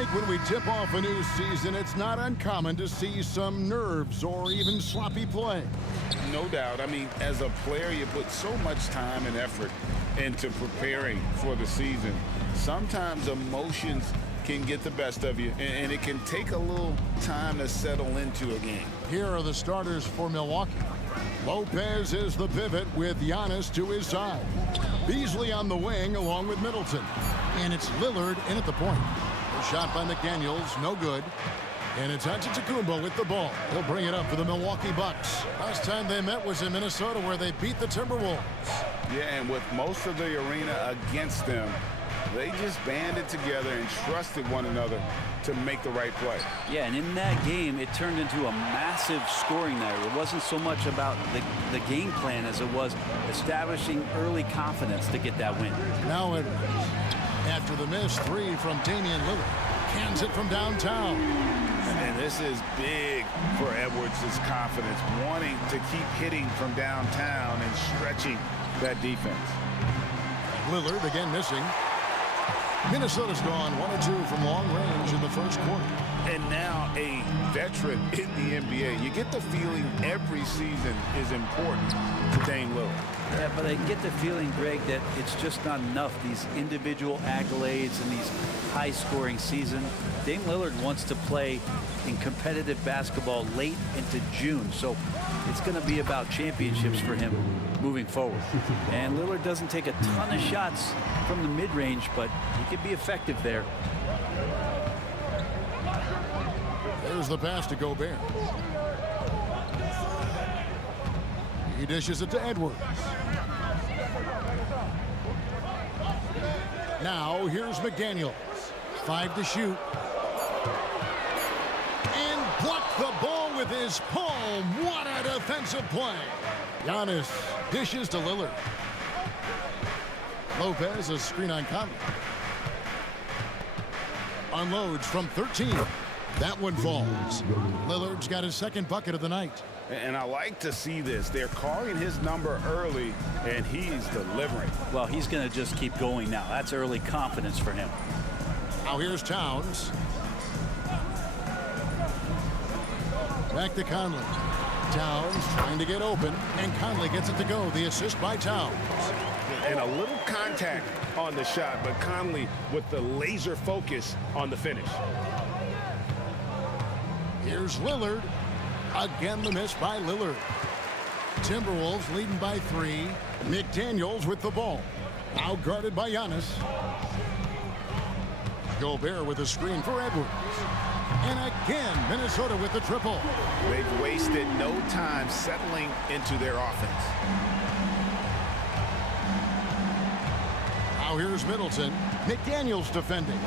Greg, when we tip off a new season, it's not uncommon to see some nerves or even sloppy play. No doubt. I mean, as a player, you put so much time and effort into preparing for the season. Sometimes emotions can get the best of you, and it can take a little time to settle into a game. Here are the starters for Milwaukee. Lopez is the pivot with Giannis to his side. Beasley on the wing along with Middleton. And it's Lillard in at the point. A shot by McDaniels, no good. And it's Antetokounmpo with the ball. He'll bring it up for the Milwaukee Bucks. Last time they met was in Minnesota, where they beat the Timberwolves. Yeah, and with most of the arena against them, they just banded together and trusted one another to make the right play. Yeah, and in that game, it turned into a massive scoring night. It wasn't so much about the game plan as it was establishing early confidence to get that win. Now Edwards, after the missed three from Damian Lillard, cans it from downtown. And this is big for Edwards' confidence, wanting to keep hitting from downtown and stretching that defense. Lillard again missing. Minnesota's gone 1 of 2 from long range in the first quarter. And now a veteran in the NBA. You get the feeling every season is important to Dame Lillard. Yeah, but I get the feeling, Greg, that it's just not enough. These individual accolades and these high-scoring season. Dame Lillard wants to play in competitive basketball late into June. So it's going to be about championships for him moving forward. And Lillard doesn't take a ton of shots from the mid-range, but he can be effective there. There's the pass to Gobert. He dishes it to Edwards. Now here's McDaniels. 5 to shoot. And blocked the ball with his palm. What a defensive play. Giannis dishes to Lillard. Lopez, a screen on Conley. Unloads from 13. That one falls. Lillard's got his second bucket of the night. And I like to see this. They're calling his number early, and he's delivering. Well, he's going to just keep going now. That's early confidence for him. Now here's Towns. Back to Conley. Towns trying to get open, and Conley gets it to go. The assist by Towns. And a little contact on the shot, but Conley with the laser focus on the finish. Here's Lillard. Again, the miss by Lillard. Timberwolves leading by 3. McDaniels with the ball. Now guarded by Giannis. Gobert with a screen for Edwards. And again, Minnesota with the triple. They've wasted no time settling into their offense. Now here's Middleton. McDaniels defending.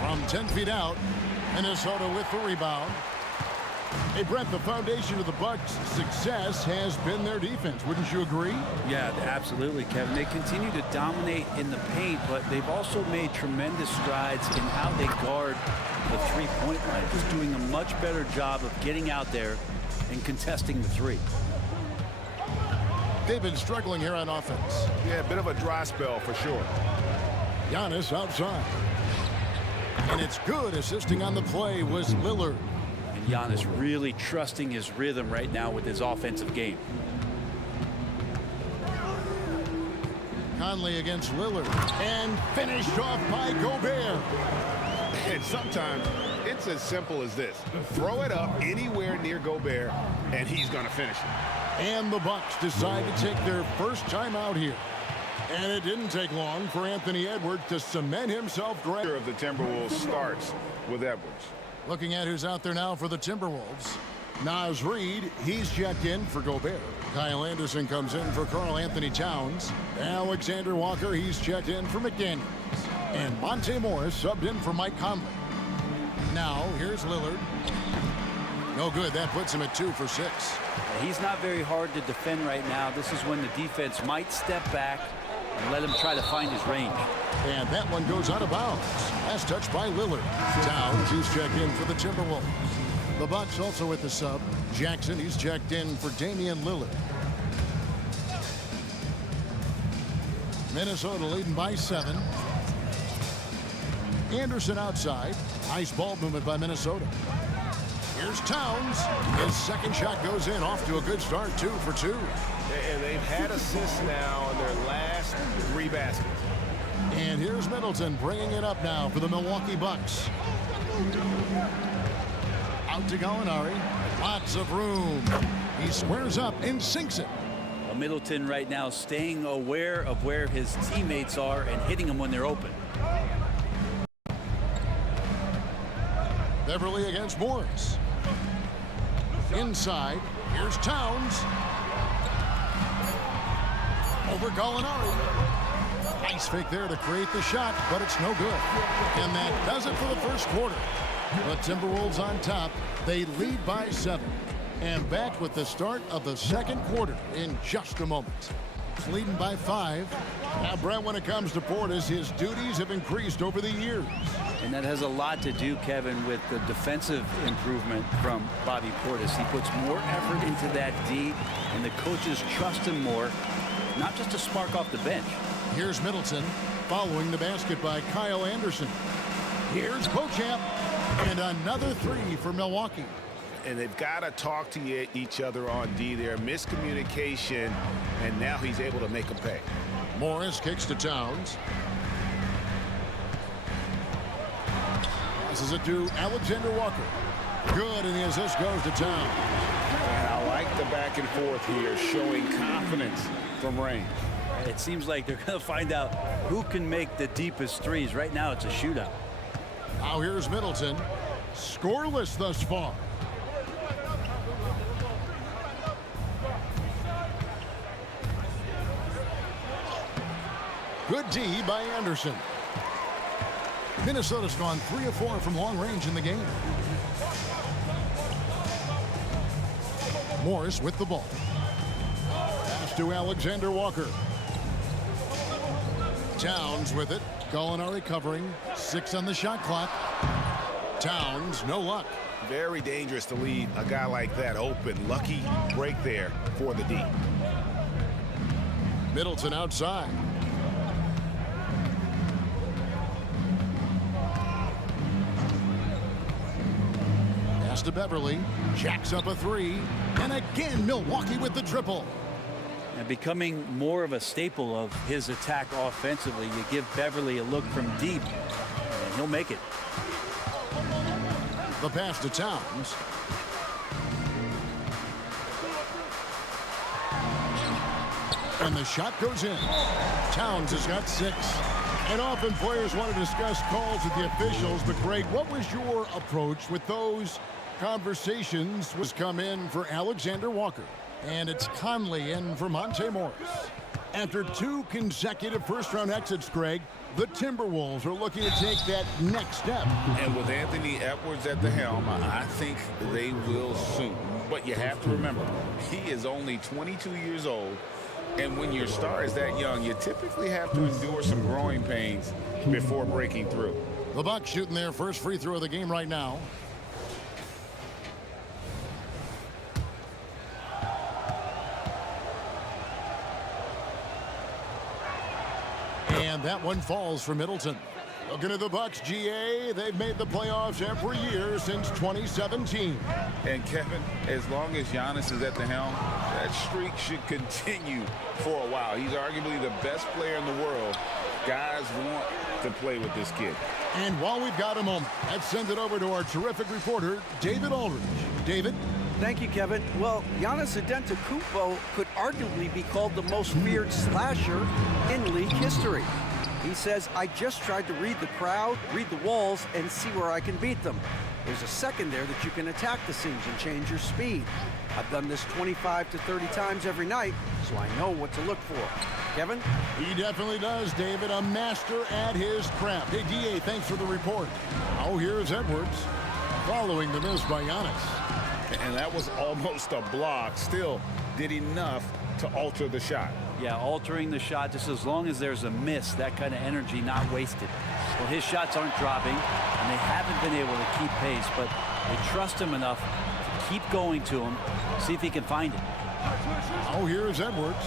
From 10 feet out, Minnesota with the rebound. Hey, Brent, the foundation of the Bucks' success has been their defense. Wouldn't you agree? Yeah, absolutely, Kevin. They continue to dominate in the paint, but they've also made tremendous strides in how they guard the three-point line. Just doing a much better job of getting out there and contesting the three. They've been struggling here on offense. Yeah, a bit of a dry spell for sure. Giannis outside. And it's good. Assisting on the play was Lillard. And Giannis really trusting his rhythm right now with his offensive game. Conley against Lillard. And finished off by Gobert. And sometimes it's as simple as this. Throw it up anywhere near Gobert, and he's going to finish it. And the Bucks decide to take their first time out here. And it didn't take long for Anthony Edwards to cement himself great. Of the Timberwolves starts with Edwards. Looking at who's out there now for the Timberwolves. Naz Reid, he's checked in for Gobert. Kyle Anderson comes in for Karl Anthony Towns. Alexander Walker, he's checked in for McDaniels. And Monte Morris subbed in for Mike Conley. Now, here's Lillard. No good. That puts him at 2 for 6. He's not very hard to defend right now. This is when the defense might step back and let him try to find his range. And that one goes out of bounds. Last touch by Lillard. Towns, he's checked in for the Timberwolves. The Bucks also with the sub. Jackson, he's checked in for Damian Lillard. Minnesota leading by 7. Anderson outside. Nice ball movement by Minnesota. Here's Towns. His second shot goes in, off to a good start, 2 for 2. And they've had assists now in their last 3 baskets. And here's Middleton bringing it up now for the Milwaukee Bucks. Out to Gallinari. Lots of room. He squares up and sinks it. Well, Middleton right now staying aware of where his teammates are and hitting them when they're open. Beverly against Morris. Inside. Here's Towns. Over Gallinari. Nice fake there to create the shot, but it's no good. And that does it for the first quarter. The Timberwolves on top. They lead by 7. And back with the start of the second quarter in just a moment. Leading by 5. Now, Brent, when it comes to Portis, his duties have increased over the years. And that has a lot to do, Kevin, with the defensive improvement from Bobby Portis. He puts more effort into that D, and the coaches trust him more, not just to spark off the bench. Here's Middleton following the basket by Kyle Anderson. Here's Beauchamp, and another 3 for Milwaukee. And they've got to talk to each other on D there. Miscommunication, and now he's able to make them pay. Morris kicks to Towns. Passes it to Alexander Walker. Good, and the assist goes to Towns. And I like the back and forth here, showing confidence from range. It seems like they're going to find out who can make the deepest threes. Right now, it's a shootout. Now here's Middleton. Scoreless thus far. Good D by Anderson. Minnesota's gone 3 of 4 from long range in the game. Morris with the ball. Pass to Alexander Walker. Towns with it. Gallinari covering. 6 on the shot clock. Towns, no luck. Very dangerous to leave a guy like that open. Lucky break there for the D. Middleton outside. Pass to Beverly. Jacks up a 3. And again, Milwaukee with the triple. And becoming more of a staple of his attack offensively, you give Beverly a look from deep, and he'll make it. The pass to Towns. And the shot goes in. Towns has got 6. And often players want to discuss calls with the officials, but Greg, what was your approach with those conversations? Was come in for Alexander Walker. And it's Conley in for Monte Morris. After 2 consecutive first-round exits, Greg, the Timberwolves are looking to take that next step. And with Anthony Edwards at the helm, I think they will soon. But you have to remember, he is only 22 years old. And when your star is that young, you typically have to endure some growing pains before breaking through. The Bucks shooting their first free throw of the game right now. And that one falls for Middleton. Looking at the Bucks, GA, they've made the playoffs every year since 2017. And Kevin, as long as Giannis is at the helm, that streak should continue for a while. He's arguably the best player in the world. Guys want to play with this kid. And while we've got a moment, let's send it over to our terrific reporter, David Aldridge. David? Thank you, Kevin. Well, Giannis Antetokounmpo could arguably be called the most feared slasher in league history. He says, I just tried to read the crowd, read the walls, and see where I can beat them. There's a second there that you can attack the seams and change your speed. I've done this 25 to 30 times every night, so I know what to look for. Kevin? He definitely does, David. A master at his craft. Hey, DA, thanks for the report. Oh, here's Edwards following the miss by Giannis. And that was almost a block. Still did enough to alter the shot. Yeah, altering the shot just as long as there's a miss, that kind of energy not wasted. Well, his shots aren't dropping, and they haven't been able to keep pace, but they trust him enough to keep going to him, see if he can find it. Oh, here's Edwards.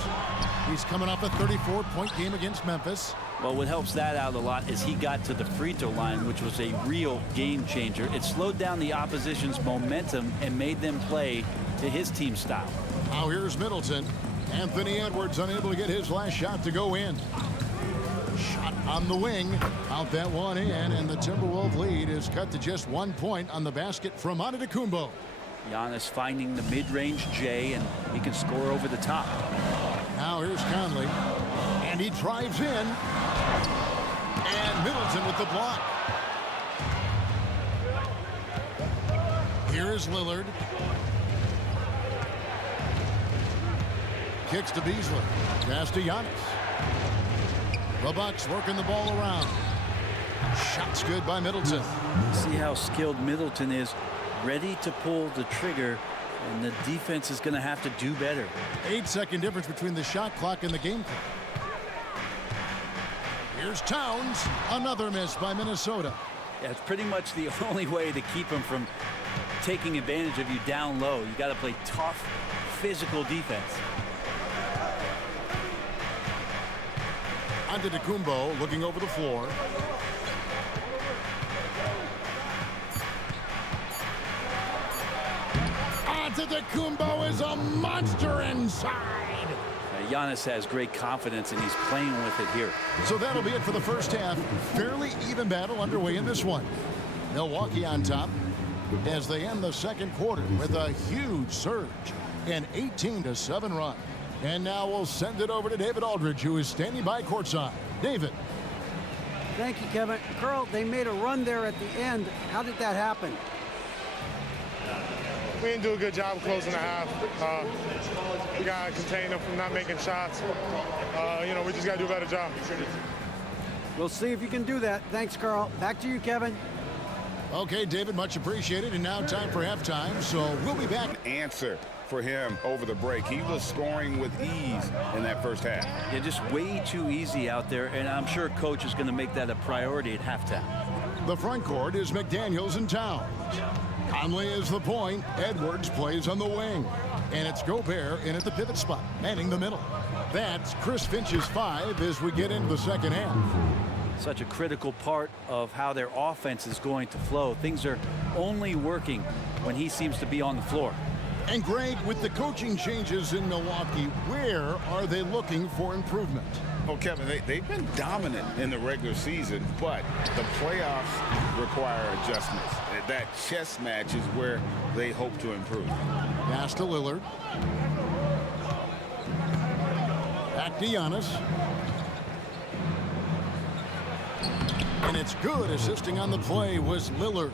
He's coming off a 34-point game against Memphis. Well, what helps that out a lot is he got to the free throw line, which was a real game changer. It slowed down the opposition's momentum and made them play to his team style. Now here's Middleton. Anthony Edwards unable to get his last shot to go in. Shot on the wing. Out that one in, and the Timberwolves lead is cut to just 1 point on the basket from Antetokounmpo. Giannis finding the mid-range J, and he can score over the top. Now here's Conley. And he drives in. And Middleton with the block. Here is Lillard. Kicks to Beasley. Pass to Giannis. The Bucks working the ball around. Shots good by Middleton. See how skilled Middleton is, ready to pull the trigger, and the defense is going to have to do better. 8-second difference between the shot clock and the game clock. Here's Towns. Another miss by Minnesota. Yeah, it's pretty much the only way to keep him from taking advantage of you down low. You got to play tough, physical defense. Antetokounmpo looking over the floor. Antetokounmpo is a monster inside. Giannis has great confidence, and he's playing with it here. So that'll be it for the first half. Fairly even battle underway in this one. Milwaukee on top as they end the second quarter with a huge surge, an 18-7 run. And now we'll send it over to David Aldridge, who is standing by courtside. David. Thank you, Kevin. Carl, they made a run there at the end. How did that happen? We didn't do a good job closing the half. We got to contain them from not making shots. We just got to do a better job. We'll see if you can do that. Thanks, Carl. Back to you, Kevin. Okay, David, much appreciated. And now time for halftime. So we'll be back. Answer for him over the break. He was scoring with ease in that first half. Yeah, just way too easy out there, and I'm sure coach is going to make that a priority at halftime. The front court is McDaniels and Towns. Conley is the point. Edwards plays on the wing. And it's Gobert in at the pivot spot, manning the middle. That's Chris Finch's 5 as we get into the second half. Such a critical part of how their offense is going to flow. Things are only working when he seems to be on the floor. And Greg, with the coaching changes in Milwaukee, where are they looking for improvement? Well, Kevin, they've been dominant in the regular season, but the playoffs require adjustments. That chess match is where they hope to improve. Pass to Lillard. Back to Giannis. And it's good. Assisting on the play was Lillard.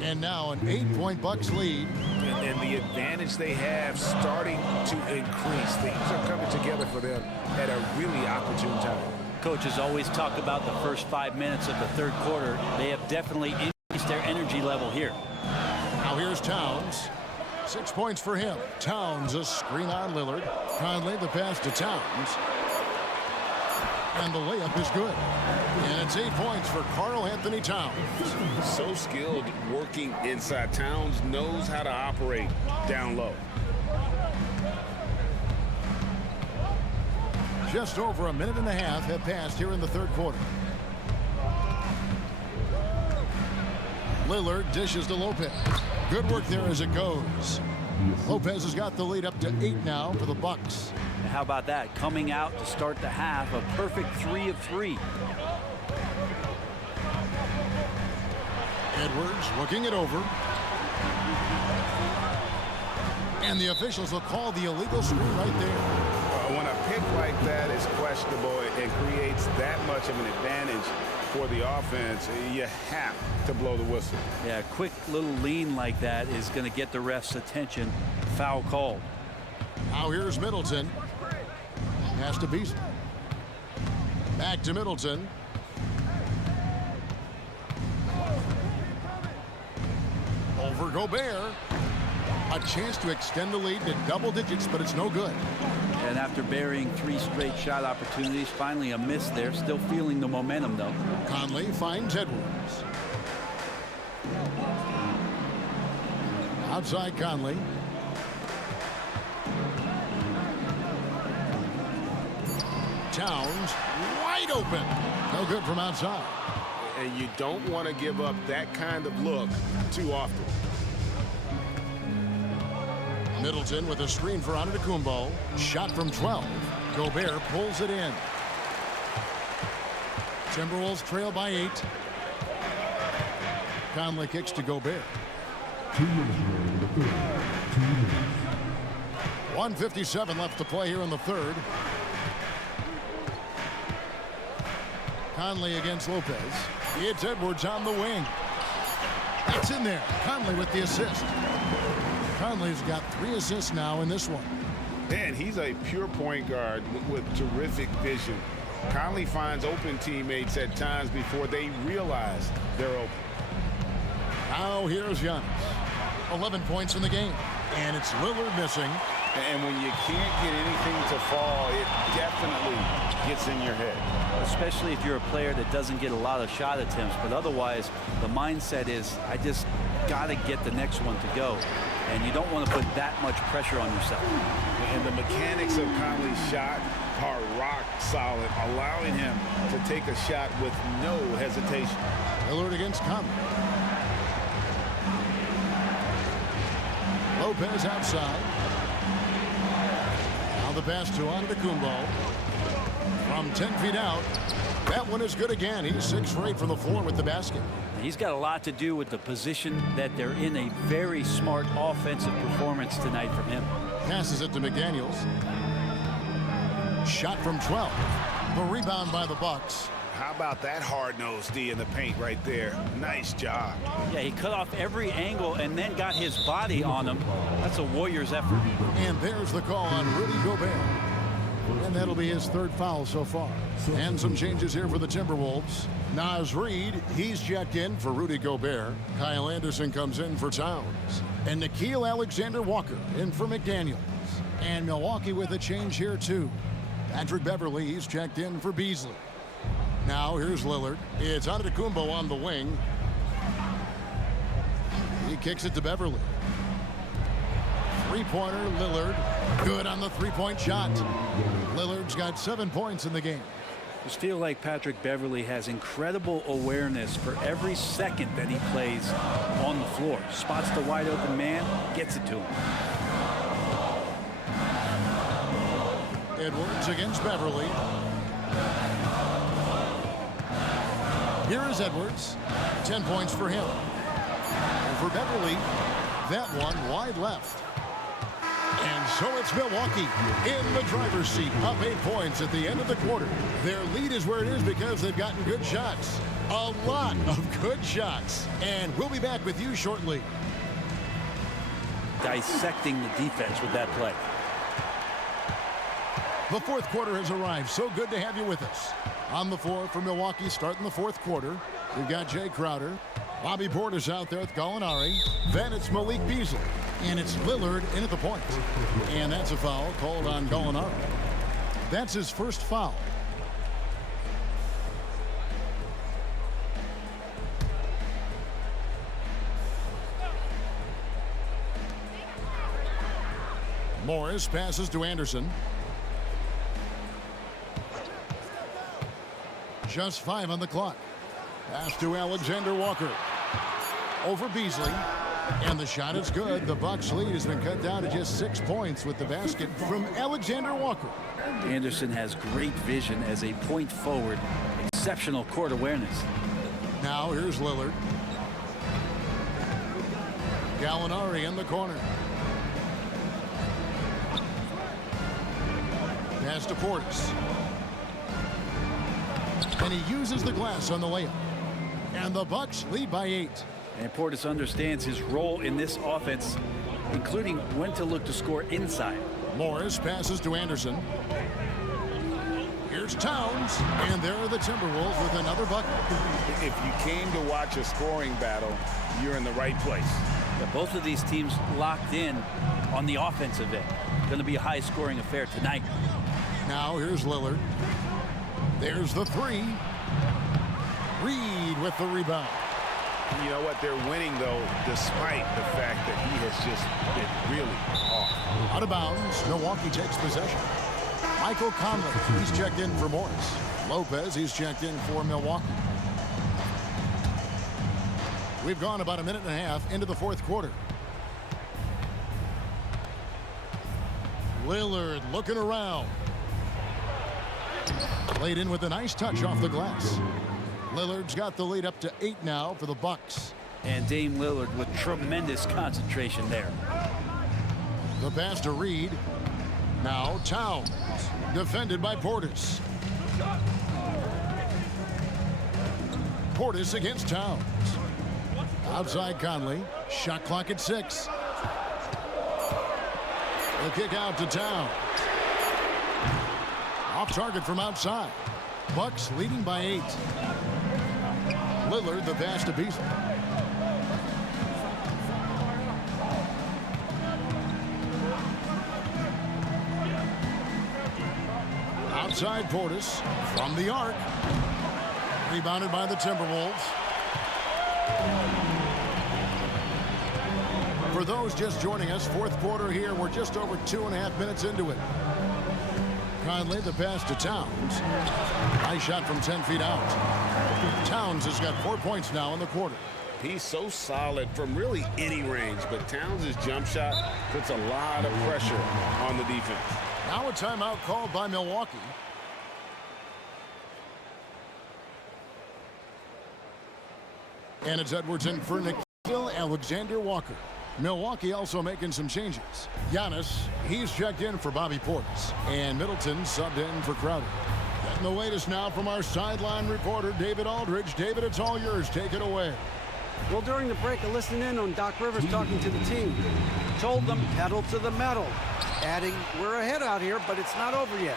And now an 8-point Bucks lead. And the advantage they have starting to increase. Things are coming together for them at a really opportune time. Coaches always talk about the first 5 minutes of the third quarter. They have definitely increased their energy level here. Now here's Towns. 6 points for him. Towns, a screen on Lillard. Conley, the pass to Towns. And the layup is good. And it's 8 points for Karl Anthony Towns. So skilled working inside. Towns knows how to operate down low. Just over a minute and a half have passed here in the third quarter. Lillard dishes to Lopez. Good work there as it goes. Lopez has got the lead up to 8 now for the Bucks. And how about that? Coming out to start the half, a perfect 3 of 3. Edwards looking it over. And the officials will call the illegal screen right there. When a pick like that is questionable and creates that much of an advantage for the offense, you have to blow the whistle. Yeah, a quick little lean like that is going to get the ref's attention. Foul called. Now here's Middleton. Pass to Beasley. Back to Middleton. Over Gobert. A chance to extend the lead to double digits, but it's no good. And after burying 3 straight shot opportunities, finally a miss there. Still feeling the momentum, though. Conley finds Edwards. Outside Conley. Towns wide open. No good from outside. And you don't want to give up that kind of look too often. Middleton with a screen for Antetokounmpo. Shot from 12. Gobert pulls it in. Timberwolves trail by 8. Conley kicks to Gobert. 1:57 left to play here in the third. Conley against Lopez. It's Edwards on the wing. It's in there. Conley with the assist. Conley's got 3 assists now in this one. And he's a pure point guard with terrific vision. Conley finds open teammates at times before they realize they're open. Now here's Giannis. 11 points in the game. And it's Lillard missing. And when you can't get anything to fall, it definitely gets in your head. Especially if you're a player that doesn't get a lot of shot attempts. But otherwise, the mindset is, I just got to get the next one to go. And you don't want to put that much pressure on yourself. And the mechanics of Conley's shot are rock solid, allowing him to take a shot with no hesitation. Lillard against Conley. Lopez outside. Now the pass to Antetokounmpo. From 10 feet out. That one is good again. He's 6 for 8 from the floor with the basket. He's got a lot to do with the position that they're in. A very smart offensive performance tonight from him. Passes it to McDaniels. Shot from 12. The rebound by the Bucks. How about that hard-nosed D in the paint right there? Nice job. Yeah, he cut off every angle and then got his body on him. That's a Warriors effort. And there's the call on Rudy Gobert. And that'll be his 3rd foul so far. And some changes here for the Timberwolves. Naz Reid, he's checked in for Rudy Gobert. Kyle Anderson comes in for Towns. And Nickeil Alexander-Walker in for McDaniels. And Milwaukee with a change here too. Patrick Beverley, he's checked in for Beasley. Now here's Lillard. It's Antetokounmpo on the wing. He kicks it to Beverley. Three-pointer, Lillard. Good on the three-point shot. Lillard's got 7 points in the game. Just feel like Patrick Beverley has incredible awareness for every second that he plays on the floor. Spots the wide open man, gets it to him. Edwards against Beverley. Here is Edwards. 10 points for him. And for Beverley, that one wide left. And so it's Milwaukee in the driver's seat, up 8 points at the end of the quarter. Their lead is where it is because they've gotten good shots. A lot of good shots. And we'll be back with you shortly. Dissecting the defense with that play. The 4th quarter has arrived. So good to have you with us. On the floor for Milwaukee starting the 4th quarter. We've got Jay Crowder. Bobby Portis out there with Gallinari. Then it's Malik Beasley. And it's Lillard in at the point. And that's a foul called on Gallinari. That's his first foul. Morris passes to Anderson. Just 5 on the clock. Pass to Alexander-Walker. Over Beasley. And the shot is good. The Bucks lead has been cut down to just 6 points with the basket from Alexander-Walker. Anderson has great vision as a point forward. Exceptional court awareness. Now here's Lillard. Gallinari in the corner. Pass to Portis. And he uses the glass on the layup. And the Bucks lead by 8. And Portis understands his role in this offense, including when to look to score inside. Morris passes to Anderson. Here's Towns. And there are the Timberwolves with another bucket. If you came to watch a scoring battle, you're in the right place. Yeah, both of these teams locked in on the offensive end. Going to be a high-scoring affair tonight. Now here's Lillard. There's the 3. Reid with the rebound. You know what? They're winning, though, despite the fact that he has just been really off. Out of bounds. Milwaukee takes possession. Michael Conley, he's checked in for Morris. Lopez, he's checked in for Milwaukee. We've gone about a minute and a half into the fourth quarter. Lillard looking around. Played in with a nice touch off the glass. Lillard's got the lead up to 8 now for the Bucks. And Dame Lillard with tremendous concentration there. The pass to Reed. Now Towns. Defended by Portis. Portis against Towns. Outside Conley. Shot clock at 6. The kick out to Towns. Off target from outside. Bucks leading by 8. Lillard the pass to Beasley. Outside Portis from the arc. Rebounded by the Timberwolves. For those just joining us, fourth quarter here. We're just over 2.5 minutes into it. Conley the pass to Towns. Nice shot from 10 feet out. Towns has got 4 points now in the quarter. He's so solid from really any range, but Towns' jump shot puts a lot of pressure on the defense. Now a timeout called by Milwaukee. And it's Edwards in for Nickeil Alexander-Walker. Milwaukee also making some changes. Giannis, he's checked in for Bobby Portis. And Middleton subbed in for Crowder. Getting the latest now from our sideline reporter, David Aldridge. David, it's all yours. Take it away. Well, during the break, I listened in on Doc Rivers talking to the team. Told them pedal to the metal. Adding, we're ahead out here, but it's not over yet.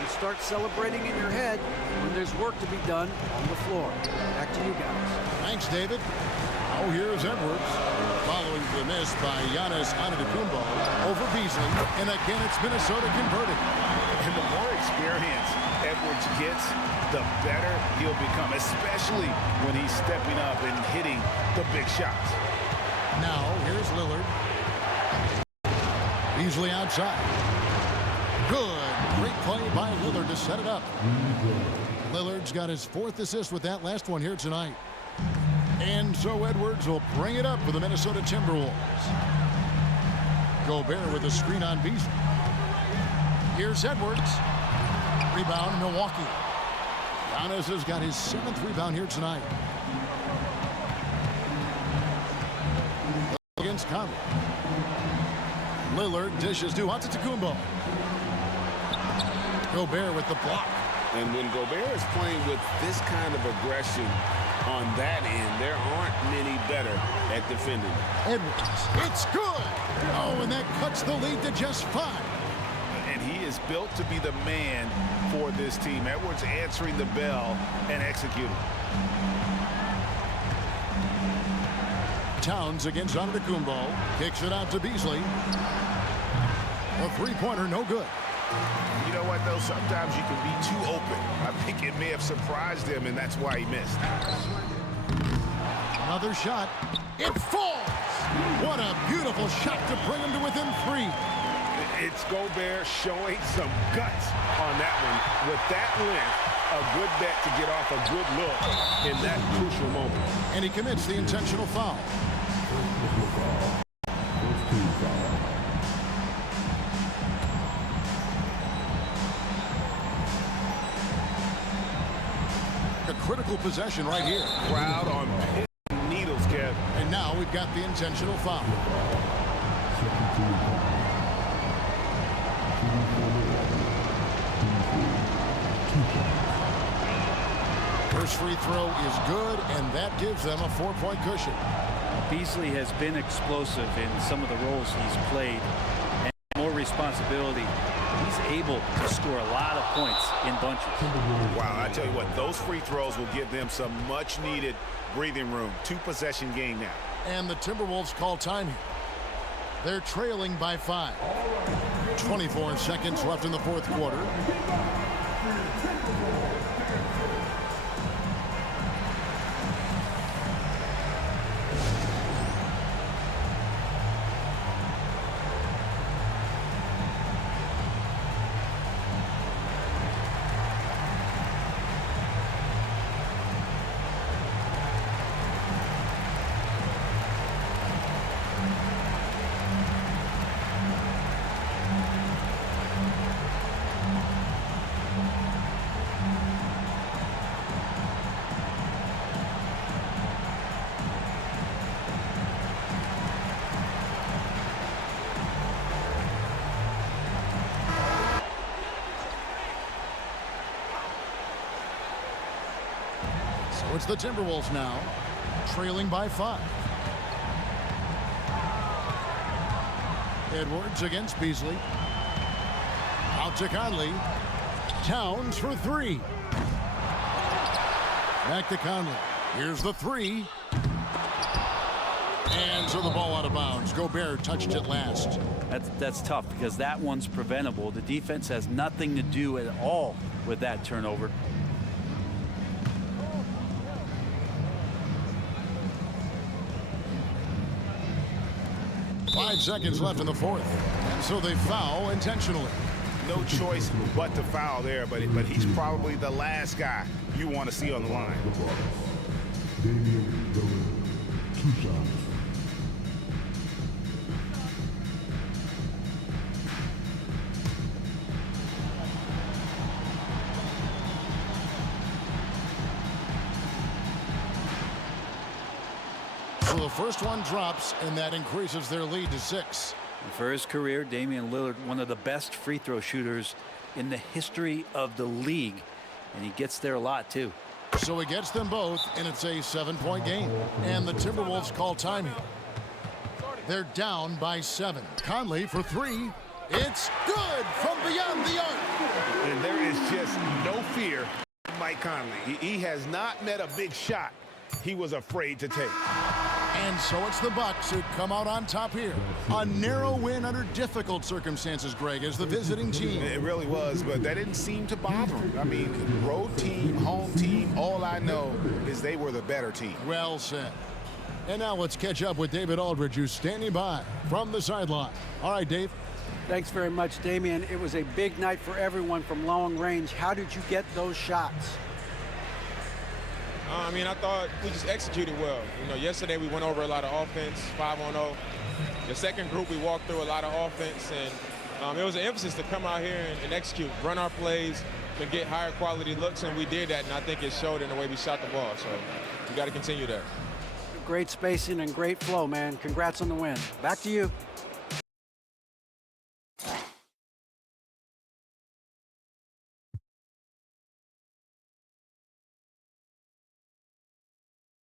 You start celebrating in your head when there's work to be done on the floor. Back to you guys. Thanks, David. Oh, here's Edwards. Following the miss by Giannis Antetokounmpo over Beasley. And again, it's Minnesota converted. And the more experience Edwards gets, the better he'll become, especially when he's stepping up and hitting the big shots. Now, here's Lillard. Beasley outside. Good. Great play by Lillard to set it up. Lillard's got his 4th assist with that last one here tonight. And so Edwards will bring it up for the Minnesota Timberwolves. Gobert with a screen on Beasley. Here's Edwards. Rebound, Milwaukee. Giannis has got his 7th rebound here tonight. Against Conley. Lillard dishes to Antetokounmpo. Gobert with the block. And when Gobert is playing with this kind of aggression on that end, there aren't many better at defending. Edwards, it's good. Oh, and that cuts the lead to just 5. And he is built to be the man for this team. Edwards answering the bell and executing. Towns against Antetokounmpo. Kicks it out to Beasley. A three-pointer, no good. You know what, though? Sometimes you can be too open. I think it may have surprised him, and that's why he missed. Another shot. It falls. What a beautiful shot to bring him to within 3. It's Gobert showing some guts on that one. With that length, a good bet to get off a good look in that crucial moment. And he commits the intentional foul. A critical possession right here. Crowd on pins and needles, Kev. And now we've got the intentional foul. First free throw is good, and that gives them a 4-point cushion. Beasley has been explosive in some of the roles he's played, and more responsibility. He's able to score a lot of points in bunches. Wow, I tell you what, those free throws will give them some much-needed breathing room. 2-possession game now. And the Timberwolves call time here. They're trailing by 5. 24 seconds left in the fourth quarter. It's the Timberwolves now, trailing by 5. Edwards against Beasley. Out to Conley. Towns for 3. Back to Conley. Here's the 3. And so the ball out of bounds. Gobert touched it last. That's tough because that one's preventable. The defense has nothing to do at all with that turnover. Five seconds left in the fourth. And so they foul intentionally. No choice but to foul there, but he's probably the last guy you want to see on the line. So the first one drops, and that increases their lead to 6. For his career, Damian Lillard, one of the best free throw shooters in the history of the league, and he gets there a lot too. So he gets them both, and it's a 7-point game. And the Timberwolves call time here. They're down by 7. Conley for 3. It's good from beyond the arc. And there is just no fear in Mike Conley. He has not met a big shot he was afraid to take. And so it's the Bucks who come out on top here. A narrow win under difficult circumstances, Greg, as the visiting team. It really was, but that didn't seem to bother him. I mean, road team, home team, all I know is they were the better team. Well said. And now let's catch up with David Aldridge, who's standing by from the sideline. All right, Dave. Thanks very much, Damian. It was a big night for everyone from long range. How did you get those shots? I mean, I thought we just executed well. You know, yesterday we went over a lot of offense, 5-on-0. The second group, we walked through a lot of offense, and it was an emphasis to come out here and execute, run our plays, and get higher quality looks, and we did that, and I think it showed in the way we shot the ball. So we got to continue that. Great spacing and great flow, man. Congrats on the win. Back to you.